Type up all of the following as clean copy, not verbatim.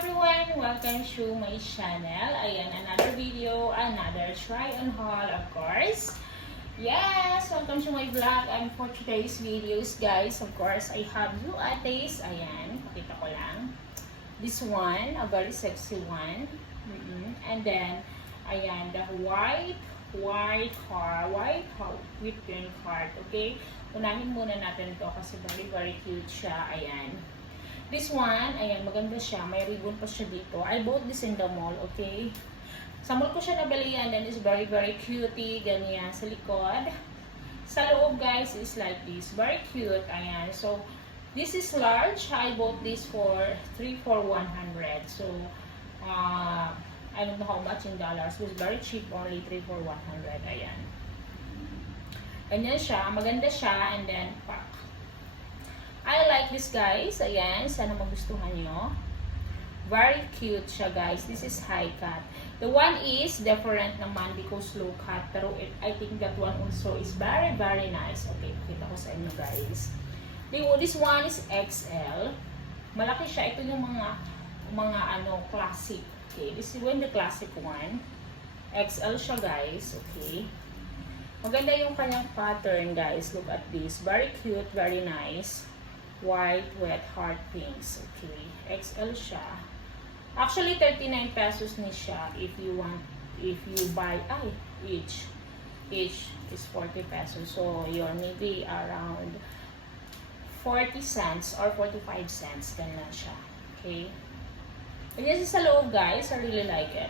everyone! Welcome to my channel. Ayan, another video, another try on haul, of course. Yes! Welcome to my vlog. And for today's videos, guys, of course, I have new ates. Ayan, pakita ko lang. This one, a very sexy one. And then, ayan, the white whipped cream card. Okay? Unahin muna natin to kasi very cute siya. Ayan. This one, ayan, maganda siya. May ribbon pa siya dito. I bought this in the mall, okay? Sa mall ko siya nabili yan. Then it's very cutie. Ganyan sa likod. Sa loob, guys, is like this. Very cute. Ayan. So, this is large. I bought this for 3 for 100. So, I don't know how much in dollars. It was very cheap. Only 3 for 100. Ayan. Ganyan siya. Maganda siya. And then, pack. I like this, guys. Ayan, sana magustuhan nyo. Very cute siya, guys. This is high cut. The one is different naman because low cut. Pero I think that one also is very nice. Okay, pakita ko sa inyo, guys. This one is XL. Malaki siya. Ito yung mga classic. Okay, this is the classic one. XL siya, guys. Okay. Maganda yung kanyang pattern, guys. Look at this. Very cute, very nice. White with heart pinks. Okay. XL siya. Actually, 39 pesos ni siya if you buy, each is 40 pesos. So, yun, maybe around 40 cents or 45 cents. Ganyan siya. Okay. Ganyan siya sa loob, guys. I really like it.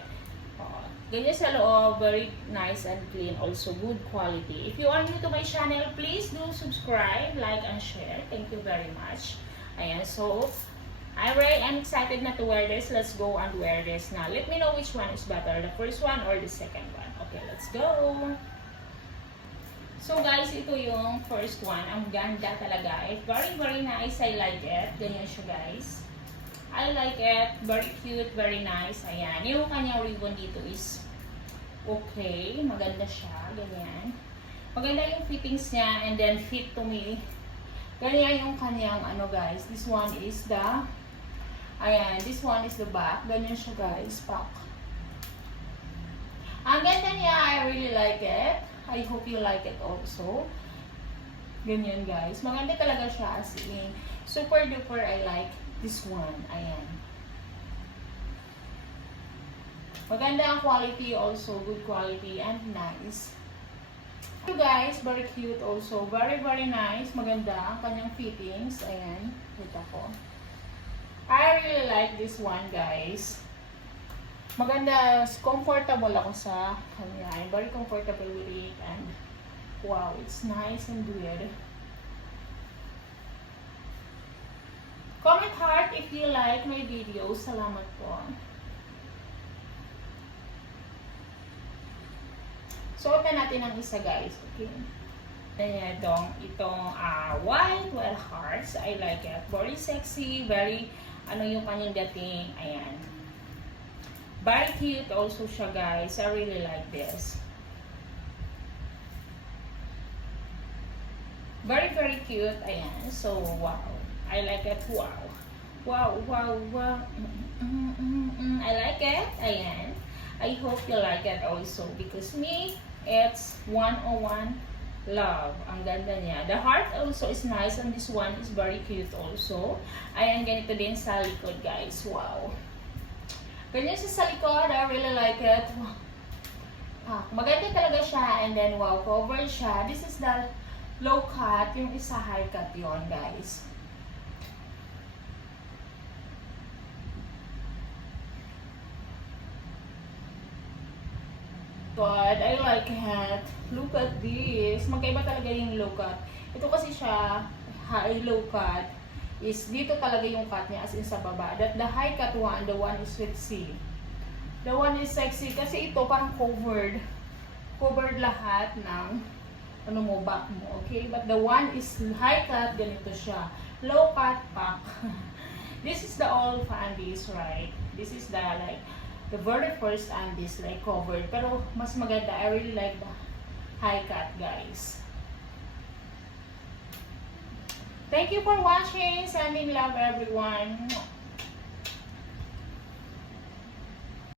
Ganyan sa loob, very nice and clean. Also, good quality. If you are new to my channel, please do subscribe, like, and share. Thank you very much. Ayan, so, I'm excited na to wear this. Let's go and wear this now. Let me know which one is better, the first one or the second one. Okay, let's go! So, guys, ito yung first one. Ang ganda talaga. It's very nice. I like it. Ganyan siya, guys. I like it. Very cute, very nice. Ayan. Yung kanyang ribbon dito is okay. Maganda siya. Ganyan. Maganda yung fittings niya and then fit to me. Ganyan yung kanyang guys. This one is the ayan. This one is the back. Ganyan siya, guys. Pack. Ang ganda niya. I really like it. I hope you like it also. Ganyan, guys. Maganda talaga siya as in. Super duper I like this one. Ayan. Maganda ang quality also. Good quality and nice. So guys, very cute also. Very nice. Maganda ang kanyang fittings. Ayan. Kita ko. I really like this one, guys. Maganda. Comfortable ako sa kanya. I'm very comfortable with it. And wow, it's nice and weird. Comment heart if you like my videos. Salamat po. Suotan natin ang isa, guys. Okay. Itong white with hearts. I like it. Very sexy. Very, yung kanyang dating. Ayan. Very cute also siya, guys. I really like this. Very cute. Ayan. So, wow. I like it. Wow. I like it. Ayan. I hope you like it also because me, it's 101 love. Ang ganda niya. The heart also is nice and this one is very cute also. Ayan, ganito din sa likod, guys. Wow. Ganyan siya sa likod. I really like it. Maganda talaga siya and then wow, covered siya. This is the low cut. Yung isa high cut yon, guys. God, I like it. Look at this. Magkaiba talaga yung low cut. Ito kasi siya, low cut, is dito talaga yung cut niya as in sa baba. That the high cut one, the one is sexy. The one is sexy kasi ito parang covered. Covered lahat ng back mo. Okay? But the one is high cut, ganito siya. Low cut pack. This is the old Andes, right? This is the the very first Andes like covered. Pero mas maganda. I really like the high cut, guys. Thank you for watching. Sending love, everyone.